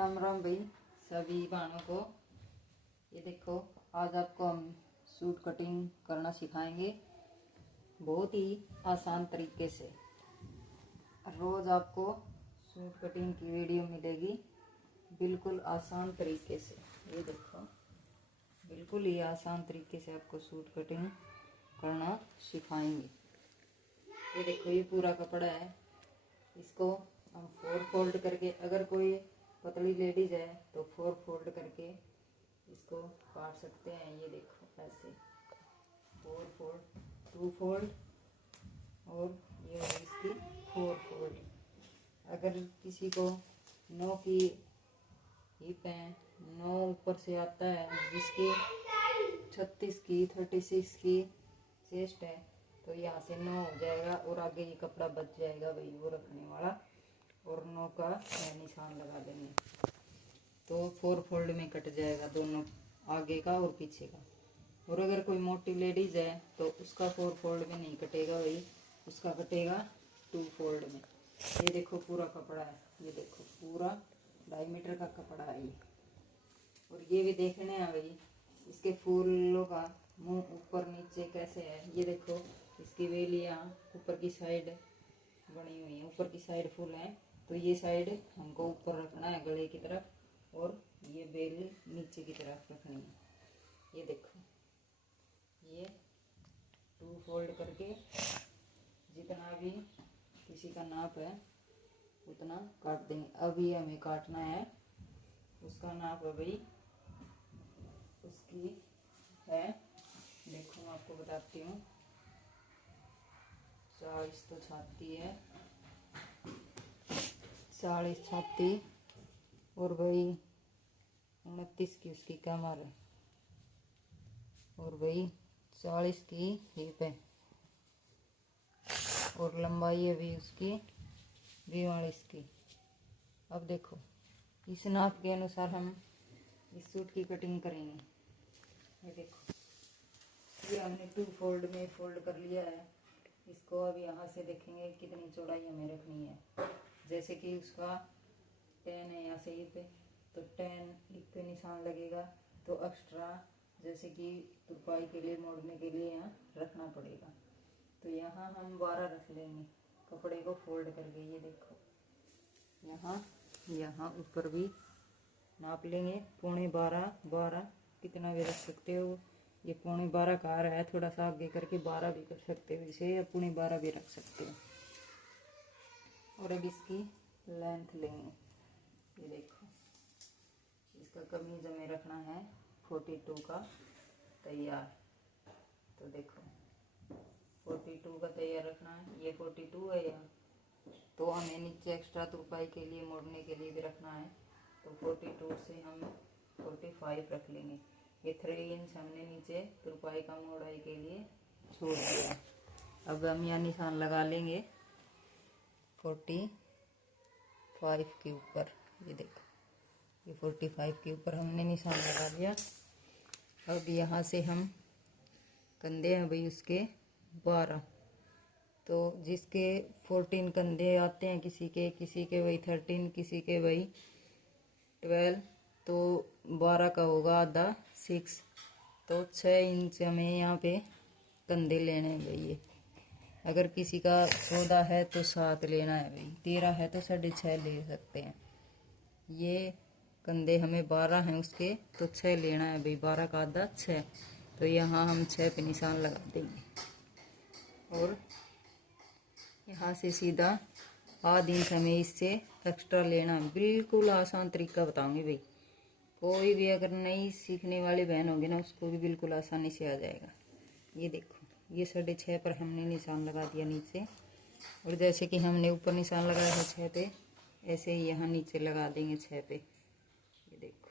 राम राम भाई सभी बहनों को। ये देखो, आज आपको हम सूट कटिंग करना सिखाएंगे बहुत ही आसान तरीके से। रोज आपको सूट कटिंग की वीडियो मिलेगी बिल्कुल आसान तरीके से। ये देखो, बिल्कुल ही आसान तरीके से आपको सूट कटिंग करना सिखाएंगे। ये देखो, ये पूरा कपड़ा है, इसको हम 4 फोल्ड करके, अगर कोई पतली लेडीज है तो 4 फोल्ड करके इसको काट सकते हैं। ये देखो, ऐसे 4 फोल्ड, 2 फोल्ड और ये है इसकी 4 फोल्ड। अगर किसी को 9 की हिप है, 9 ऊपर से आता है, जिसकी 36 की 36 की चेस्ट है, तो यहाँ से 9 हो जाएगा और आगे ये कपड़ा बच जाएगा भाई वो रखने वाला, और 9 का निशान लगा देंगे तो 4 फोल्ड में कट जाएगा दोनों, आगे का और पीछे का। और अगर कोई मोटी लेडीज है तो उसका 4 फोल्ड में नहीं कटेगा भाई, उसका कटेगा 2 फोल्ड में। ये देखो पूरा कपड़ा है, ये देखो पूरा 2.5 मीटर का कपड़ा है ये। और ये भी देखने हैं भाई इसके फूलों का मुंह ऊपर नीचे कैसे है। ये देखो, इसकी वेलियाँ ऊपर की साइड बनी हुई है, ऊपर की साइड फूल है, तो ये साइड हमको ऊपर रखना है गले की तरफ, और ये बेल नीचे की तरफ रखनी है। ये देखो, ये 2 फोल्ड करके जितना भी किसी का नाप है उतना काट देंगे। अभी हमें काटना है उसका नाप है भाई, उसकी है, देखो मैं आपको बताती हूँ, 40 तो छाती है, 40 छाती, और भाई 29 की उसकी कमर है, और भाई 40 की हिप है, और लंबाई है भी उसकी 42 की। अब देखो, इस नाप के अनुसार हम इस सूट की कटिंग करेंगे। ये देखो, ये हमने 2 फोल्ड में फोल्ड कर लिया है। इसको अब यहाँ से देखेंगे कितनी चौड़ाई हमें रखनी है। जैसे कि उसका 10 है यहाँ से हिप पे, तो 10 हिप पे निशान लगेगा, तो एक्स्ट्रा जैसे कि तुरपाई के लिए, मोड़ने के लिए यहाँ रखना पड़ेगा। तो यहाँ हम 12 रख लेंगे कपड़े को फोल्ड करके। ये देखो, यहाँ ऊपर भी नाप लेंगे, 12.25 12 कितना भी रख सकते हो। ये 12.25 का आ रहा है, थोड़ा सा आगे करके 12 भी कर सकते हो इसे, या 12.25 भी रख सकते हो। और अब इसकी लेंथ लेंगे। ये देखो, इसका कमीज हमें रखना है 42 का तैयार। तो देखो 42 का तैयार रखना है, ये 42 है यहाँ, तो हमें नीचे एक्स्ट्रा तुरपाई के लिए, मोड़ने के लिए भी रखना है, तो 42 से हम 45 रख लेंगे। ये 3 इंच हमने नीचे तुरपाई का मोड़ाई के लिए छोड़ दिया। अब हम यहाँ निशान लगा लेंगे 45 के ऊपर। ये देखो, ये 45 के ऊपर हमने निशान लगा लिया। अब यहाँ से हम कंधे हैं भाई उसके 12, तो जिसके 14 कंधे आते हैं, किसी के वही 13, किसी के वही 12, तो 12 का होगा आधा 6, तो 6 इंच हमें यहाँ पे कंधे लेने हैं भाई। ये अगर किसी का 14 है तो 7 लेना है भाई, 13 है तो 6.5 ले सकते हैं। ये कंधे हमें 12 हैं उसके, तो 6 लेना है भाई, 12 का आधा 6, तो यहाँ हम 6 पे निशान लगा देंगे। और यहाँ से सीधा आधा इंच हमें इससे एक्स्ट्रा लेना है। बिल्कुल आसान तरीका बताऊंगी भाई, कोई भी अगर नई सीखने वाली बहन होगी ना, उसको भी बिल्कुल आसानी से आ जाएगा। ये देखो, ये 6.5 पर हमने निशान लगा दिया नीचे, और जैसे कि हमने ऊपर निशान लगाया है 6 पे, ऐसे ही यहाँ नीचे लगा देंगे 6 पे। ये देखो,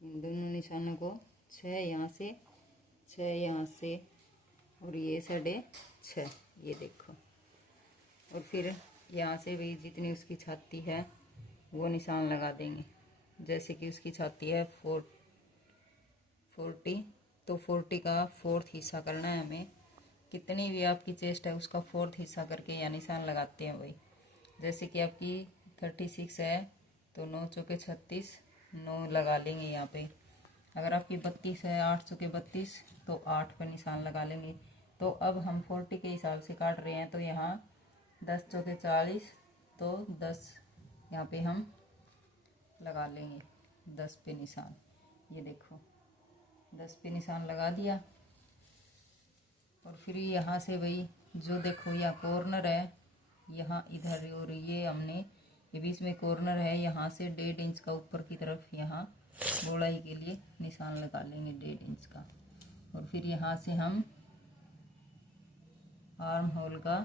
इन दोनों निशानों को 6 यहाँ से, 6 यहाँ से, और ये 6.5। ये देखो, और फिर यहाँ से भी जितनी उसकी छाती है वो निशान लगा देंगे। जैसे कि उसकी छाती है 40, तो 40 का 4th हिस्सा करना है हमें। कितनी भी आपकी चेस्ट है उसका 4th हिस्सा करके यहाँ निशान लगाते हैं वही। जैसे कि आपकी 36 है तो 9 चौके 36, 9 लगा लेंगे यहाँ पे। अगर आपकी 32 है, 8 चौके 32, तो 8 पर निशान लगा लेंगे। तो अब हम 40 के हिसाब से काट रहे हैं, तो यहाँ 10 चौके 40, तो 10 यहाँ पे हम लगा लेंगे 10 पे निशान। ये देखो 10 पे निशान लगा दिया। और फिर यहाँ से भाई जो देखो यहाँ कॉर्नर है, यहाँ इधर, और ये हमने ये बीच में कॉर्नर है, यहाँ से 1.5 इंच का ऊपर की तरफ यहाँ गोलाई के लिए निशान लगा लेंगे 1.5 इंच का। और फिर यहाँ से हम आर्म होल का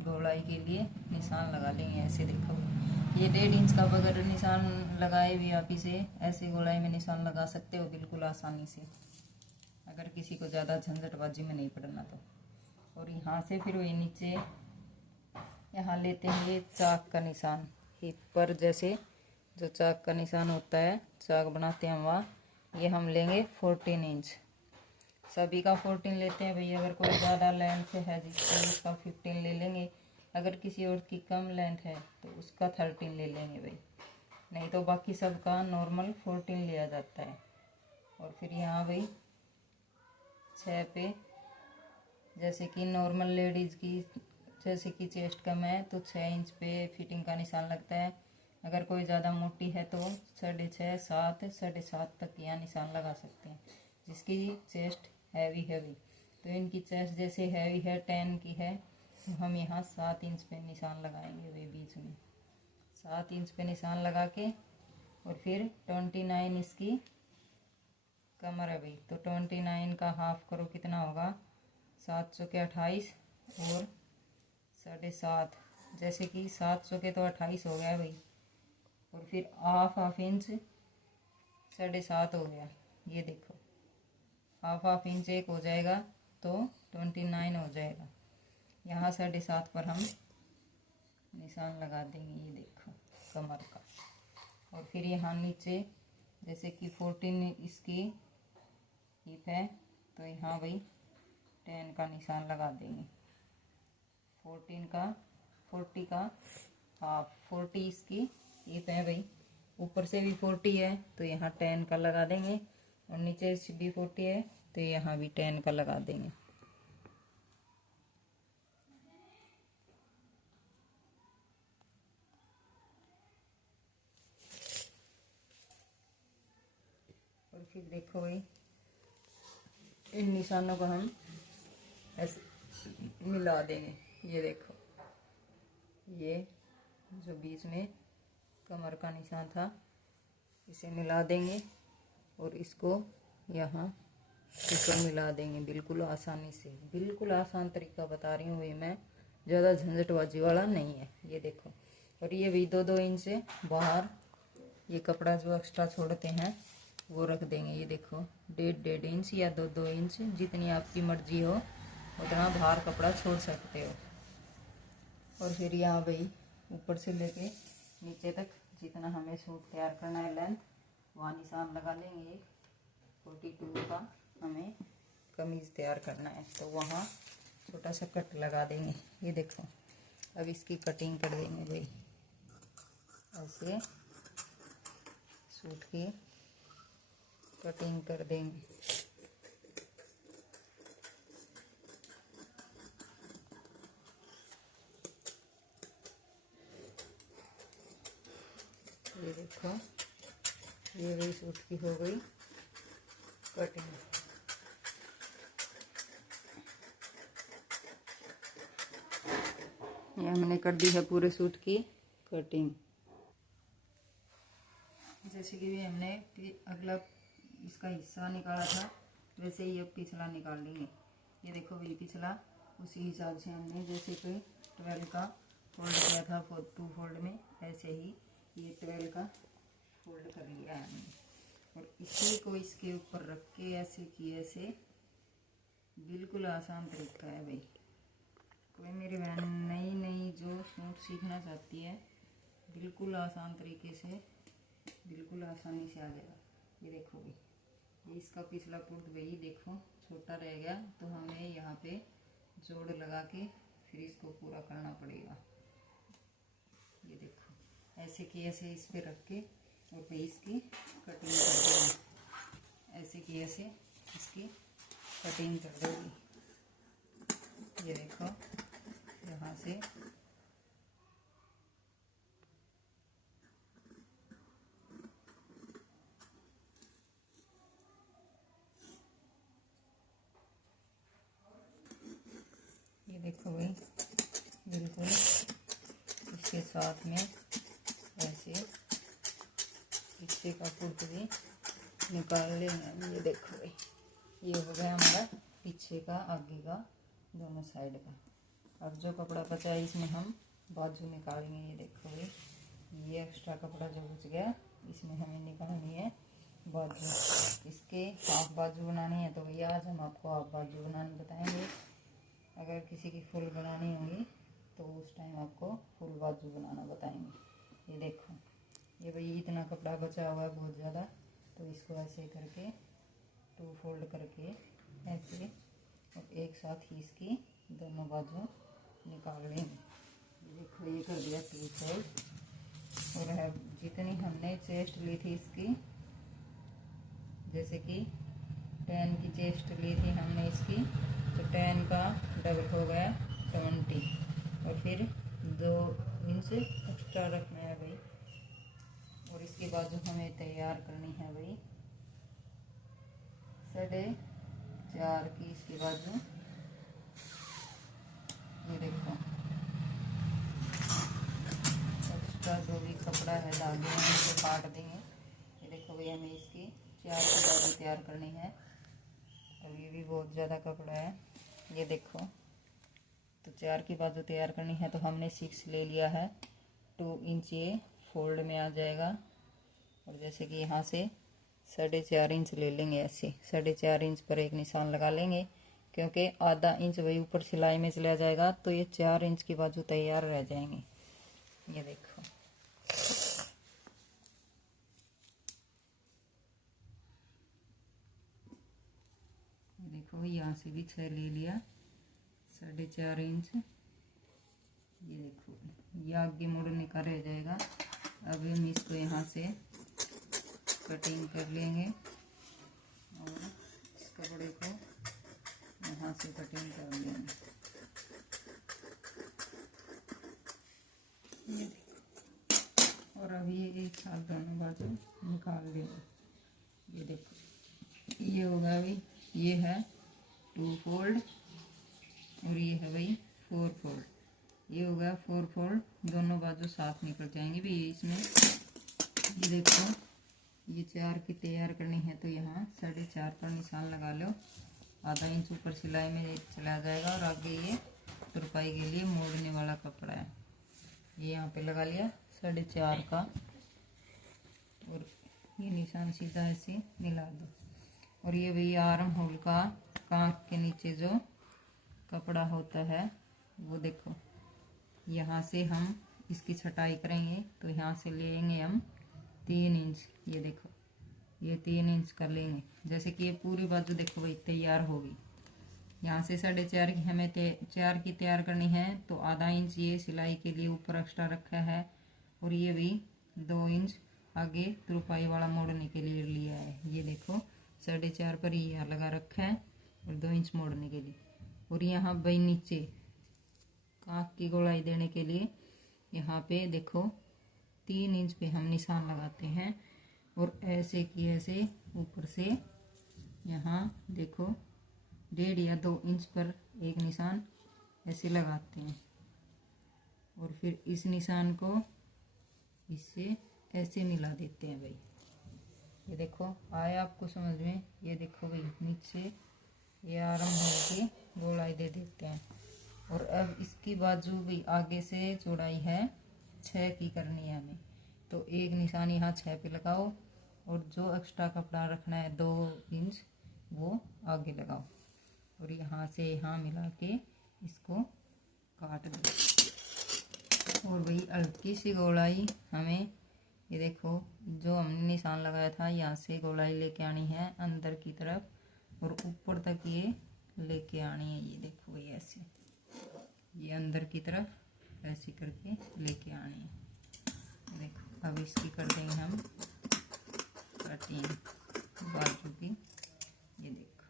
गोलाई के लिए निशान लगा लेंगे। ऐसे देखो ये 1.5 इंच का बगैर निशान लगाए भी आप इसे ऐसे गोलाई में निशान लगा सकते हो बिल्कुल आसानी से, अगर किसी को ज़्यादा झंझटबाजी में नहीं पड़ना तो। और यहाँ से फिर वही नीचे यहाँ लेते हैं ये चाक का निशान, हिप पर जैसे जो चाक का निशान होता है, चाक बनाते हैं वहाँ, ये हम लेंगे 14 इंच। सभी का 14 लेते हैं भाई। अगर कोई ज़्यादा लेंथ है जिसकी, उसका 15 ले लेंगे। अगर किसी और की कम लेंथ है तो उसका 13 ले लेंगे भाई, नहीं तो बाकी सबका नॉर्मल 14 लिया जाता है। और फिर यहाँ भाई 6 पे, जैसे कि नॉर्मल लेडीज़ की जैसे कि चेस्ट कम है तो 6 इंच पे फिटिंग का निशान लगता है। अगर कोई ज़्यादा मोटी है तो 6.5, 7, 7.5 तक यहाँ निशान लगा सकते हैं। जिसकी चेस्ट हैवी तो इनकी चेस्ट जैसे हैवी है 10 की है, तो हम यहाँ 7 इंच पे निशान लगाएंगे वे बीच में। 7 इंच पे निशान लगा के और फिर 29 इसकी कमर है भाई, तो 29 का हाफ करो कितना होगा, 7 चौके 28 और 7.5, जैसे कि 7 चौके तो 28 हो गया भाई। और फिर हाफ इंच 7.5 हो गया। ये देखो हाफ इंच एक हो जाएगा तो 29 हो जाएगा। यहाँ 7.5 पर हम निशान लगा देंगे, ये देखो कमर का। और फिर यहाँ नीचे जैसे कि 14 इसकी हिप है, तो यहाँ भाई 10 का निशान लगा देंगे। 40 का हाफ, 40 इसकी हिप है भाई, ऊपर से भी 40 है तो यहाँ 10 का लगा देंगे, और नीचे से भी 40 है तो यहाँ भी 10 का लगा देंगे। और फिर देखो भाई इन निशानों को हम ऐसे मिला देंगे। ये देखो ये जो बीच में कमर का निशान था इसे मिला देंगे और इसको यहाँ ऊपर मिला देंगे बिल्कुल आसानी से। बिल्कुल आसान तरीका बता रही हूँ भाई मैं, ज़्यादा झंझटबाजी वाला नहीं है। ये देखो, और ये भी 2-2 इंच से बाहर ये कपड़ा जो एक्स्ट्रा छोड़ते हैं वो रख देंगे। ये देखो 1.5 इंच या 2-2 इंच, जितनी आपकी मर्जी हो उतना बाहर कपड़ा छोड़ सकते हो। और फिर यहाँ भाई ऊपर से लेके नीचे तक जितना हमें सूट तैयार करना है लेंथ, वहाँ निशान लगा लेंगे। 42 का हमें कमीज़ तैयार करना है तो वहाँ छोटा सा कट लगा देंगे। ये देखो अब इसकी कटिंग कर देंगे भाई, ऐसे सूट की कटिंग कर देंगे। ये देखो ये भी सूट की हो गई कटिंग। ये हमने कर दी है पूरे सूट की कटिंग। जैसे कि भी हमने अगला इसका हिस्सा निकाला था वैसे ही अब पिछला निकाल लेंगे। ये देखो भी पिछला उसी हिसाब से हमने जैसे कि 12 का फोल्ड किया था 2 फोल्ड में, ऐसे ही ये 12 का फोल्ड कर लिया है हमने। और इसी को इसके ऊपर रख के ऐसे किए, ऐसे बिल्कुल आसान तरीका है भाई। कोई मेरी बहन नई जो सूट सीखना चाहती है बिल्कुल आसान तरीके से बिल्कुल आसानी से आ जाएगा। ये देखो भाई ये इसका पिछला पुर्द भाई देखो छोटा रह गया तो हमें यहाँ पे जोड़ लगा के फिर इसको पूरा करना पड़ेगा। ये देखो ऐसे कि ऐसे इस पे रख के और फिर इसकी कटिंग कर देंगे। ऐसे कि ऐसे इसकी कटिंग कर देंगे। ये देखो यहाँ से ये देखो भाई, बिल्कुल इसके साथ में ऐसे पीछे का कुर्त भी निकाल लेंगे। ये देखो भाई, ये हो गया हमारा पीछे का आगे का दोनों साइड का। अब जो कपड़ा बचा है इसमें हम बाजू निकालेंगे। ये देखो भाई, ये एक्स्ट्रा कपड़ा जो बच गया इसमें हमें निकालनी है बाजू। इसके हाफ बाजू बनानी है तो भैया आज हम आपको हाफ बाजू बनाना बताएंगे। अगर किसी की फुल बनानी होगी तो उस टाइम आपको फुल बाजू बनाना बताएंगे। ये देखो, ये भाई इतना कपड़ा बचा हुआ है बहुत ज़्यादा, तो इसको ऐसे करके 2 फोल्ड करके ऐसे और एक साथ ही इसकी दोनों बाजू निकाल लेंगे। ये देखो, ये कर दिया 2 साइड। और है जितनी हमने चेस्ट ली थी इसकी, जैसे कि 10 की चेस्ट ली थी हमने इसकी, तो 10 का डबल हो गया 20 और फिर 2 इंच एक्स्ट्रा रखना है भाई। और इसके बाजू हमें तैयार करनी है भाई 4.5 की इसकी बाजू। ये देखो, एक्स्ट्रा जो भी कपड़ा है धागे हम इसे काट देंगे। ये देखो भाई, हमें इसकी 4 की बाजू तैयार करनी है। अब ये भी बहुत ज़्यादा कपड़ा है। ये देखो, तो 4 की बाजू तैयार करनी है तो हमने 6 ले लिया है। 2 इंच ये फोल्ड में आ जाएगा। और जैसे कि यहाँ से 4.5 इंच ले लेंगे। ऐसे 4.5 इंच पर एक निशान लगा लेंगे, क्योंकि आधा इंच वही ऊपर सिलाई में चला जाएगा तो ये 4 इंच की बाजू तैयार रह जाएंगे। ये देखो, ये देखो, यहाँ से भी 6 ले लिया, 4.5 इंच। ये देखो, ये आगे मुड़ने का रह जाएगा। अब हम इसको यहाँ से कटिंग कर लेंगे और इस कपड़े को यहाँ से कटिंग कर लेंगे। ये देखो, और अब ये एक साथ दोनों बाजू निकाल लेंगे। ये देखो, ये होगा भाई, ये है 2 फोल्ड और ये है भाई 4 फोल्ड। ये होगा 4 फोल्ड, दोनों बाजू साथ निकल जाएंगे भी इसमें। ये देखो, ये 4 की तैयार करनी है तो यहाँ 4.5 पर निशान लगा लो। आधा इंच ऊपर सिलाई में चला जाएगा और आगे ये तुरपाई के लिए मोड़ने वाला कपड़ा है, ये यहाँ पे लगा लिया 4.5 का। और ये निशान सीधा ऐसे मिला दो। और ये भी आर्म होल का कांख के नीचे जो कपड़ा होता है वो देखो, यहाँ से हम इसकी छटाई करेंगे तो यहाँ से लेंगे हम 3 इंच। ये देखो, ये 3 इंच कर लेंगे। जैसे कि ये पूरी बाजू देखो भाई तैयार होगी। यहाँ से 4.5 की हमें 4 की तैयार करनी है तो आधा इंच ये सिलाई के लिए ऊपर एक्स्ट्रा रखा है। और ये भी 2 इंच आगे तुरपाई वाला मोड़ने के लिए लिया है। ये देखो, 4.5 पर ये लगा रखा है और 2 इंच मोड़ने के लिए। और यहाँ भाई नीचे कांख की गोलाई देने के लिए यहाँ पे देखो 3 इंच पे हम निशान लगाते हैं। और ऐसे कि ऐसे ऊपर से यहाँ देखो 1.5 या 2 इंच पर एक निशान ऐसे लगाते हैं। और फिर इस निशान को इससे ऐसे मिला देते हैं भाई। ये देखो, आया आपको समझ में? ये देखो भाई, नीचे ये आराम होके गोलाई दे देते हैं। और अब इसकी बाजू भी आगे से चौड़ाई है 6 की करनी है हमें, तो एक निशान यहाँ 6 पे लगाओ और जो एक्स्ट्रा कपड़ा रखना है 2 इंच वो आगे लगाओ और यहाँ से यहाँ मिला के इसको काट दो। और वही हल्की सी गोलाई हमें, ये देखो जो हमने निशान लगाया था यहाँ से गोलाई लेके आनी है अंदर की तरफ और ऊपर तक ये लेके आनी है। ये देखो ये ऐसे, ये अंदर की तरफ ऐसे करके लेके आनी है। अब इसकी कर देंगे हम कटिंग बाजू की। ये देखो,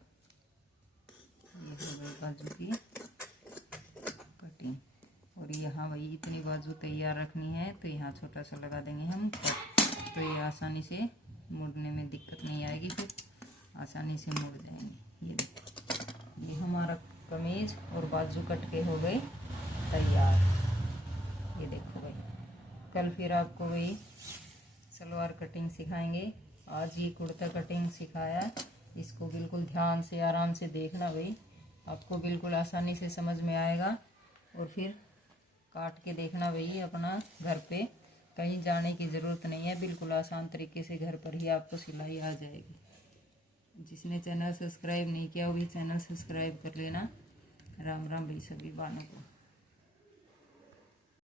ये हो गई बाजू की कटिंग। और यहाँ वही इतनी बाजू तैयार रखनी है, तो यहाँ छोटा सा लगा देंगे हम कट। तो ये आसानी से मुड़ने में दिक्कत नहीं आएगी, फिर आसानी से मुड़ जाएंगे। ये देखो, ये हमारा कमीज और बाजू कट के हो गए तैयार। ये देखो भाई, कल फिर आपको वही सलवार कटिंग सिखाएंगे। आज ये कुर्ता कटिंग सिखाया, इसको बिल्कुल ध्यान से आराम से देखना भाई, आपको बिल्कुल आसानी से समझ में आएगा। और फिर काट के देखना भाई अपना घर पे, कहीं जाने की ज़रूरत नहीं है, बिल्कुल आसान तरीके से घर पर ही आपको सिलाई आ जाएगी। जिसने चैनल सब्सक्राइब नहीं किया वो भी चैनल सब्सक्राइब कर लेना। राम राम भाई सभी बहनों को।